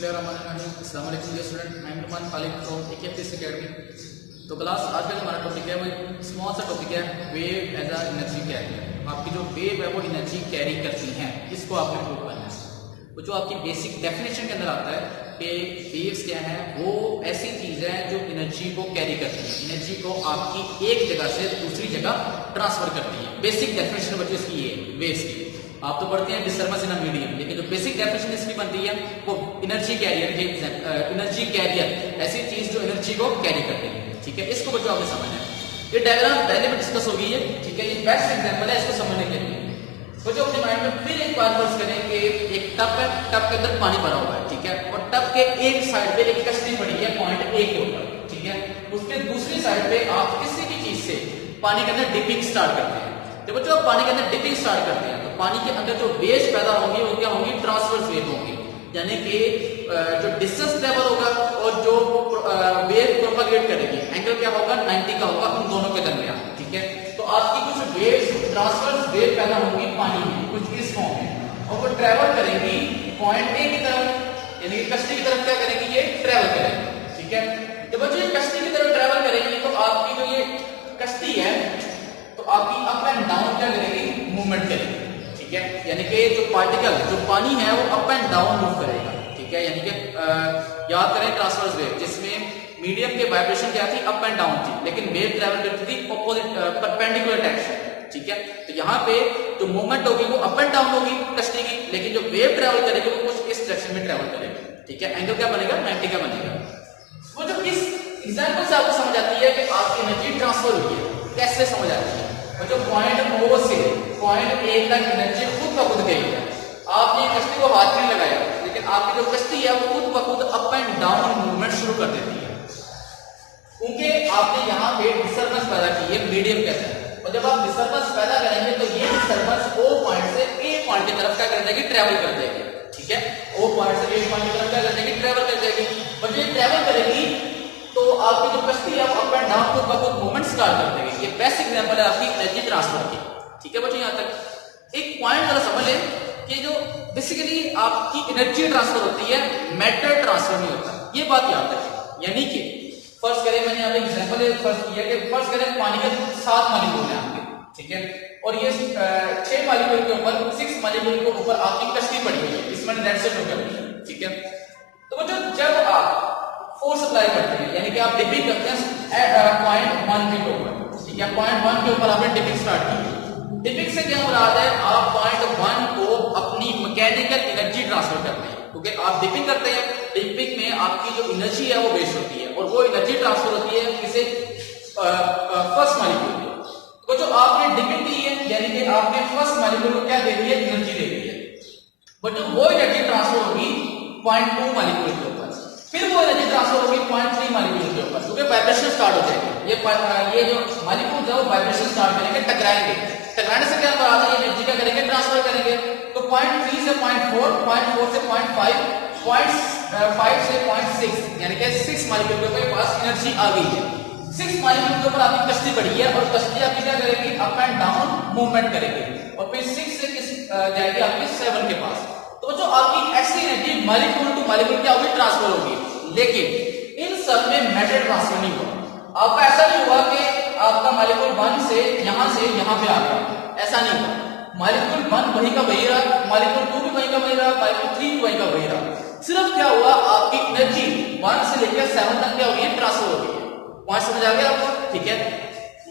अस्सलाम वालेकुम dear student, I am Numan Khalid from AKFTC academy. तो क्लास आज का जो हमारा टॉपिक है वो स्मॉल सा टॉपिक है, wave as a energy carrier. आपकी जो वेव है वो एनर्जी कैरी करती हैं, इसको आपने प्रूव करना है। तो जो आपकी बेसिक डेफिनेशन के अंदर आता है कि वेव्स क्या है, वो ऐसी चीज है जो एनर्जी को कैरी करती है, एनर्जी को आपकी एक जगह से दूसरी जगह ट्रांसफर करती है। बेसिक डेफिनेशन बच्चों इसकी ये वेव्स की आप तो पढ़ते हैं डिस्टर्बेंस इन अ मीडियम, लेकिन जो बेसिक डेफिनेशन इसकी बनती है वो एनर्जी कैरियर के एनर्जी कैरियर ऐसी चीज जो एनर्जी को कैरी करती है। ठीक है, इसको बच्चों आपने समझना है। ये डायग्राम पहले भी डिस्कस हो गई है, ठीक है, ये बेस्ट एग्जांपल है इसको समझने के लिए। तो जो अपने माइंड में फिर एक बार फर्ज करें कि एक टब है, टब के अंदर पानी भरा हुआ है, ठीक है, और टब के एक साइड पे एक कश्ती पड़ी है पॉइंट ए के ऊपर, ठीक है, उसके दूसरी साइड पे आप किसी भी चीज से पानी के अंदर डिपिंग स्टार्ट करते हैं। जब बच्चों आप पानी के अंदर डिपिंग स्टार्ट करते हैं तो पानी के अंदर जो वेव्स पैदा होंगी वो क्या होंगी, ट्रांसवर्स वेव होंगी, यानी कि जो डिस्टेंस ट्रेवल होगा और जो वेव प्रोपगेट करेगी एंगल क्या होगा, 90 का होगा उन दोनों के दरमियान। ठीक है, तो आपकी कुछ वेव्स ट्रांसवर्स वेव पैदा होंगी पानी में कुछ इस फॉर्म में, और वो ट्रेवल करेंगी पॉइंट ए की तरफ, यानी कि कश्ती की तरफ क्या करेंगी, ये ट्रेवल करेंगी। ठीक है, जब बच्चों ये कश्ती की तरफ ट्रेवल करेंगी तो आपकी जो ये कश्ती है तो आपकी अप एंड डाउन क्या करेगी, मूवमेंट करेगी। ठीक है, यानी कि जो पार्टिकल जो पानी है वो अप एंड डाउन मूव करेगा। ठीक है, यानी कि याद करें ट्रांसवर्स वेव जिसमें मीडियम के वाइब्रेशन क्या थी, अप एंड डाउन थी, लेकिन वेव ट्रेवल करती थी ऑपोजिट परपेंडिकुलर डायरेक्शन। ठीक है, तो यहाँ पे जो मूवमेंट होगी वो अप एंड डाउन होगी कश्ती की, लेकिन जो वेव ट्रेवल करेगी वो कुछ इस डायरेक्शन में ट्रेवल करेगी। ठीक है, एंगल क्या बनेगा, 90 का बनेगा। वो जो इस एग्जांपल से आपको समझ आती है कि आपकी एनर्जी ट्रांसफर हुई है, कैसे समझ आती है। जो पॉइंट ओ से पॉइंट ए तक एनर्जी खुद ब खुद गई है, आपने कश्ती को हाथ नहीं लगाया, लेकिन आपकी जो कश्ती है वो खुद ब खुद अप एंड डाउन मूवमेंट शुरू कर देती है, क्योंकि आपने यहाँ पे डिस्टर्बेंस पैदा की है मीडियम के अंदर। और जब आप डिस्टर्बेंस पैदा करेंगे तो ये डिस्टर्बेंस ओ पॉइंट से ए पॉइंट की तरफ क्या कर देगी, ट्रेवल कर देगी। ठीक है, ओ पॉइंट से ए पॉइंट की तरफ क्या कर देगी, ट्रेवल कर देगी। और जो ट्रेवल करेगी तो आपकी जो कश्ती है अप एंड डाउन खुद ब खुद मूवमेंट स्टार्ट कर देगी। ये बेस्ट एग्जांपल है आपकी एनर्जी ट्रांसफर की। ठीक है बच्चों, यहाँ तक एक पॉइंट जरा समझ लें कि जो बेसिकली आपकी एनर्जी ट्रांसफर होती है, मैटर ट्रांसफर नहीं होता, ये बात याद रखें। यानी कि फर्स्ट करें, मैंने यहाँ पे एग्जांपल फर्स्ट किया कि फर्स्ट करें पानी के 7 मॉलिक्यूल हैं आपके, ठीक है, और ये 6 मॉलिक्यूल के ऊपर 6 मॉलिक्यूल के ऊपर आपकी कश्ती पड़ी हुई है, इसमें रेड से शो कर रही है। ठीक है, तो बच्चों जब आप फोर्स अप्लाई करते हैं, यानी कि आप डिपिंग करते हैं पॉइंट 1 के ऊपर, ठीक है, पॉइंट 1 के ऊपर आपने डिपिंग स्टार्ट की। डिपिंग से क्या मुराद है, आप पॉइंट 1 को अपनी मैकेनिकल एनर्जी ट्रांसफर करते हैं, क्योंकि आप डिपिंग करते हैं, डिपिंग में आपकी जो एनर्जी है वो वेस्ट होती है और वो एनर्जी ट्रांसफर होती है किसे, फर्स्ट मॉलिक्यूल को। तो जो आपने डिपिंग की है, यानी कि आपने फर्स्ट मॉलिक्यूल को क्या दे दी है, एनर्जी दे दी है, बट जो वो एनर्जी ट्रांसफर होगी पॉइंट 2 मॉलिक्यूल के ऊपर, फिर वो एनर्जी ट्रांसफर होगी पॉइंट 3 मॉलिक्यूल के ऊपर, क्योंकि वाइब्रेशन स्टार्ट हो जाएगी। ये जो मॉलिक्यूल है वो वाइब्रेशन स्टार्ट करेंगे, टकराएंगे, टकराने से क्या मुराद है, एनर्जी क्या करेंगे, ट्रांसफर करेंगे। तो पॉइंट 3 से पॉइंट 4, पॉइंट 4 से पॉइंट 5, पॉइंट 5 से पॉइंट 6, यानी कि 6 मॉलिक्यूल के पास एनर्जी आ गई है। 6 मॉलिक्यूल के ऊपर आपकी कश्ती पड़ी है और कश्ती आपकी क्या करेगी, अप एंड डाउन मूवमेंट करेगी, और फिर 6 से जाएगी आपकी 7 के पास। तो जो आपकी ऐसी एनर्जी मॉलिक्यूल टू मॉलिक्यूल क्या होगी, ट्रांसफर होगी, लेकिन इन सब में मैटर ट्रांसफर नहीं हुआ। आपका ऐसा नहीं हुआ कि आपका मॉलिक्यूल 1 से यहाँ पे आ गया, ऐसा नहीं हुआ। मॉलिक्यूल 1 वही का वही रहा, मॉलिक्यूल 2 भी वही का वही रहा, मॉलिक्यूल 3 भी वही का वही रहा। सिर्फ क्या हुआ, आपकी एनर्जी 1 से लेकर 7 तक क्या हो गई है, ट्रांसफर हो गई है। पॉइंट समझ आ गया आपको? ठीक है,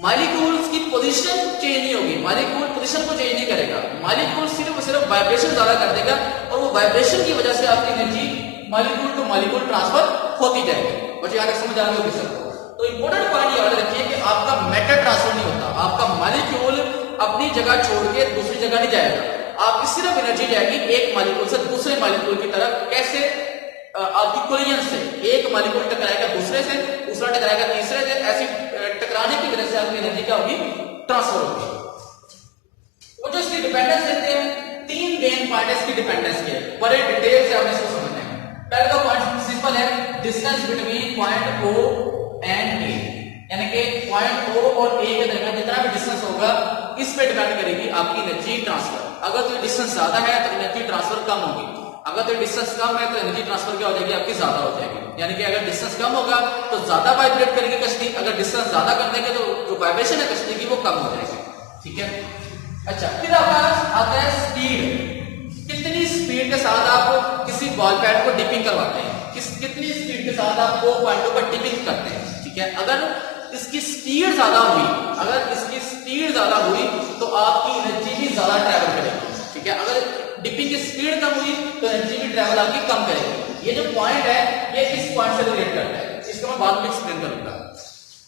मॉलिक्यूल्स की पोजीशन चेंज नहीं होगी, मॉलिक्यूल पोजीशन को चेंज नहीं करेगा, मॉलिक्यूल सिर्फ वाइब्रेशन ज्यादा कर देगा, और वो वाइब्रेशन की वजह से आपकी energy molecule two molecule transfer होती जाएगी। बच्चे यहाँ तक समझ आ रही होगी सबको? तो इंपॉर्टेंट पॉइंट याद रखिए कि आपका मैटर ट्रांसफर नहीं होता, आपका मॉलिक्यूल अपनी जगह छोड़ के दूसरी जगह नहीं जाएगा, आपकी सिर्फ एनर्जी जाएगी एक मॉलिक्यूल से दूसरे मॉलिक्यूल की तरफ। कैसे? आपकी कोलिजन से एक मॉलिक्यूल टकराएगा दूसरे से, दूसरा टकराएगा तीसरे से, ऐसी टकराने की वजह से आपकी एनर्जी क्या होगी, ट्रांसफर होगी। और जो इसकी डिपेंडेंस देते हैं, 3 मेन पॉइंट है इसकी डिपेंडेंस के, बड़े डिटेल से आपने इसको समझना है। पहला का पॉइंट सिंपल है, distance between point O and A, यानी कि पॉइंट ओ और ए के दरमियान जितना भी डिस्टेंस होगा इस पे डिपेंड करेगी आपकी एनर्जी ट्रांसफर। अगर तो डिस्टेंस ज्यादा है तो एनर्जी ट्रांसफर कम होगी, अगर तो डिस्टेंस कम है तो एनर्जी ट्रांसफर क्या हो जाएगी आपकी ज्यादा हो जाएगी, यानी कि अगर डिस्टेंस कम होगा तो ज्यादा वाइब्रेट करेगी कश्ती, अगर डिस्टेंस ज्यादा कर देंगे तो जो वाइब्रेशन है कश्ती की वो कम हो जाएगी। ठीक है, अच्छा फिर आपका आता है स्पीड। कितनी स्पीड के साथ आप किसी बॉल पैड को डिपिंग करवाते हैं, कितनी स्पीड के साथ आप वो पॉइंटों पर डिपिंग करते हैं। ठीक है, अगर इसकी स्पीड ज्यादा हुई तो आपकी एनर्जी भी ज्यादा ट्रैवल करेगी। ठीक है, अगर डिपिंग की स्पीड कम हुई तो एनर्जी भी ट्रैवल आपकी कम करेगी। ये जो पॉइंट है ये इस पॉइंट से रिलेट करता है, इसको मैं बाद में एक्सप्लेन करूंगा।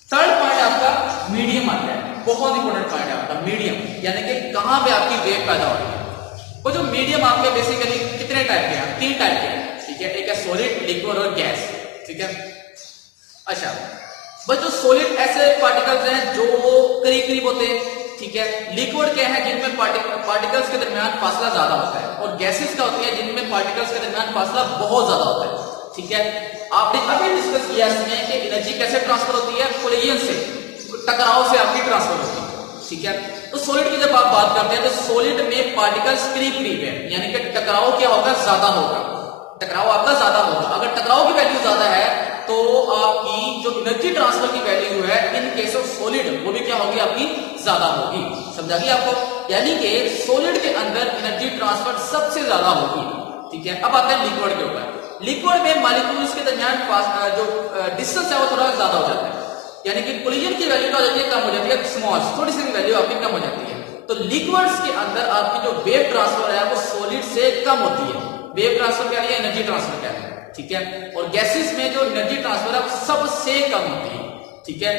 थर्ड पॉइंट आपका मीडियम आता है, बहुत इंपॉर्टेंट पॉइंट है आपका मीडियम, यानी कि कहां पे आपकी वेव पैदा हो रही है। वो जो मीडियम आपके बेसिकली कितने टाइप के हैं, 3 टाइप के हैं। ठीक है, एक है सॉलिड, लिक्विड और गैस। ठीक है, अच्छा बस जो सॉलिड ऐसे पार्टिकल्स हैं जो करीब करीब होते हैं। ठीक है, लिक्विड क्या है जिनमें पार्टिकल्स के दरमियान फासला ज्यादा होता है, और गैसेस क्या होती है जिनमें पार्टिकल्स के दरमियान फासला बहुत ज्यादा होता है। ठीक है, आपने अभी डिस्कस किया इसमें कि एनर्जी कैसे ट्रांसफर होती है, कोलिजन से, टकराव से आपकी ट्रांसफर होती है। ठीक है, तो सॉलिड की जब आप बात करते हैं तो सॉलिड में पार्टिकल्स करीब करीब है, यानी कि टकराव क्या होगा, ज्यादा होगा, टकराव आपका ज्यादा होगा। अगर टकराव की वैल्यू ज्यादा है तो आपकी जो एनर्जी ट्रांसफर की वैल्यू है इन केस ऑफ सॉलिड वो भी क्या होगी, आपकी ज्यादा होगी। समझा गया आपको, यानी कि सॉलिड के अंदर एनर्जी ट्रांसफर सबसे ज्यादा होगी। ठीक है, अब आते हैं लिक्विड के ऊपर। लिक्विड में मॉलिक्यूल्स के दरमियान जो डिस्टेंस है वो थोड़ा ज्यादा हो जाता है, यानी कि कोलिजन की वैल्यू क्या हो जाती है, कम हो जाती है, स्मॉल, थोड़ी सी वैल्यू आपकी कम हो जाती है। तो लिक्विड्स के अंदर आपकी जो वेव ट्रांसफर है वो सॉलिड से कम होती है। वेव ट्रांसफर क्या है, एनर्जी ट्रांसफर क्या है। ठीक है, और गैसेस में जो एनर्जी ट्रांसफर है वो सबसे कम होती है। ठीक है,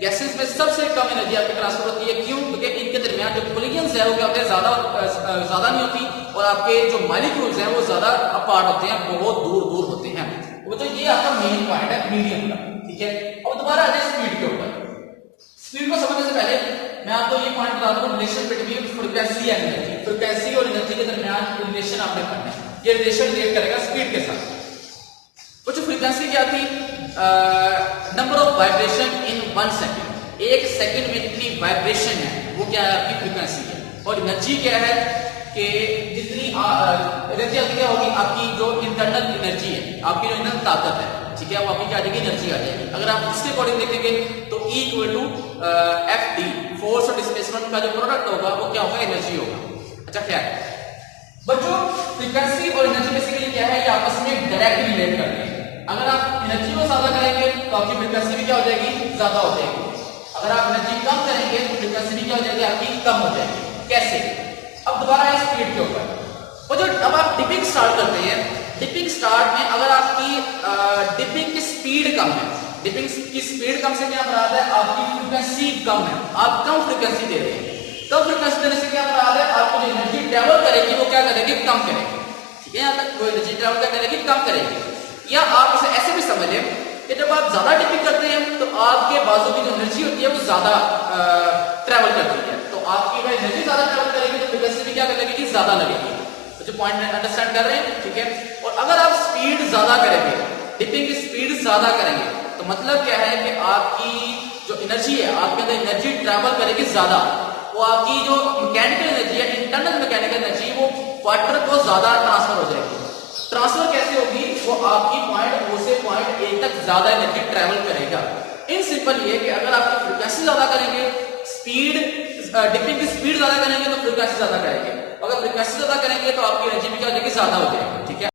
गैसेस में सबसे कम एनर्जी आपकी ट्रांसफर होती है। क्यों? क्योंकि इनके दरमियान जो कोलिजन्स है वो क्या होते हैं, ज्यादा नहीं होती, और आपके जो मॉलिक्यूल्स हैं वो ज्यादा अपार्ट होते हैं, बहुत दूर दूर होते हैं। वो तो ये आपका मेन पॉइंट है मीडियम का। ठीक है, अब दोबारा आ जाए स्पीड के ऊपर। स्पीड को समझने से पहले मैं आपको ये पॉइंट बता दूं, relation between frequency and energy. Frequency और एनर्जी के दरमियान रिलेशन आपने पढ़ना है, ये रिलेशन रिलेट करेगा स्पीड के साथ। वो जो फ्रीक्वेंसी क्या थी, number of vibration in 1 second, 1 second में जितनी वाइब्रेशन है वो क्या है, आपकी फ्रीक्वेंसी है। और एनर्जी क्या है कि जितनी एनर्जी आपकी क्या होगी, आपकी जो इंटरनल एनर्जी है, आपकी जो इंटरनल ताकत है। ठीक है, वो आपकी क्या आ जाएगी, एनर्जी आ जाएगी। अगर आप इसके अकॉर्डिंग देखेंगे तो E equal to FD, force और डिस्प्लेसमेंट का जो प्रोडक्ट होगा वो क्या होगा, एनर्जी होगा। अच्छा क्या है बच्चों, फ्रीक्वेंसी और एनर्जी बेसिकली क्या है, ये आपस में डायरेक्ट रिलेट करते हैं। अगर आप एनर्जी को ज्यादा करेंगे तो आपकी फ्रीक्वेंसी भी क्या हो जाएगी, ज्यादा हो जाएगी। अगर आप एनर्जी कम करेंगे तो फ्रीक्वेंसी भी क्या हो जाएगी, आपकी कम हो जाएगी। कैसे? अब दोबारा है स्पीड के ऊपर। वो जो अब आप डिपिंग स्टार्ट करते हैं, डिपिंग स्टार्ट में अगर आपकी डिपिंग की स्पीड कम है, डिपिंग की स्पीड कम से क्या मुराद है, आपकी फ्रीक्वेंसी कम है, आप कम फ्रीक्वेंसी दे रहे हैं। कम फ्रीक्वेंसी देने से क्या मुराद है, आपको जो एनर्जी ट्रेवल करेगी वो क्या करेगी, कम करेगी। ठीक है, यहाँ तक वो एनर्जी ट्रेवल क्या करेगी, कम करेगी। या आप इसे ऐसे भी समझ लें कि जब आप ज्यादा डिपिंग करते हैं तो आपके बाजू की जो एनर्जी होती है वो ज्यादा ट्रेवल करती है, तो आपकी वह एनर्जी ज्यादा ट्रेवल करेगी तो फ्रीक्वेंसी भी क्या लगेगी, ज्यादा लगेगी। तो जो पॉइंट अंडरस्टैंड कर रहे हैं, ठीक है। और अगर आप स्पीड ज्यादा करेंगे, डिपिंग की स्पीड ज्यादा करेंगे, तो मतलब क्या है कि आपकी जो एनर्जी है, आपके अंदर एनर्जी ट्रेवल करेगी ज्यादा, वो आपकी जो मैकेनिकल एनर्जी है, इंटरनल मैकेनिकल एनर्जी, वो वाटर को ज्यादा ट्रांसफर हो जाएगी। ट्रांसफर कैसे होगी, वो आपकी पॉइंट O से पॉइंट A तक ज्यादा एनर्जी ट्रेवल करेगा। इन सिंपल ये कि अगर आप फ्रीक्वेंसी ज्यादा करेंगे, स्पीड डिपिंग की स्पीड ज्यादा करेंगे तो फ्रीक्वेंसी ज्यादा करेंगे, अगर फ्रीक्वेंसी ज्यादा करेंगे तो आपकी एनर्जी भी क्या हो जाएगी, ज्यादा हो जाएगी। ठीक है।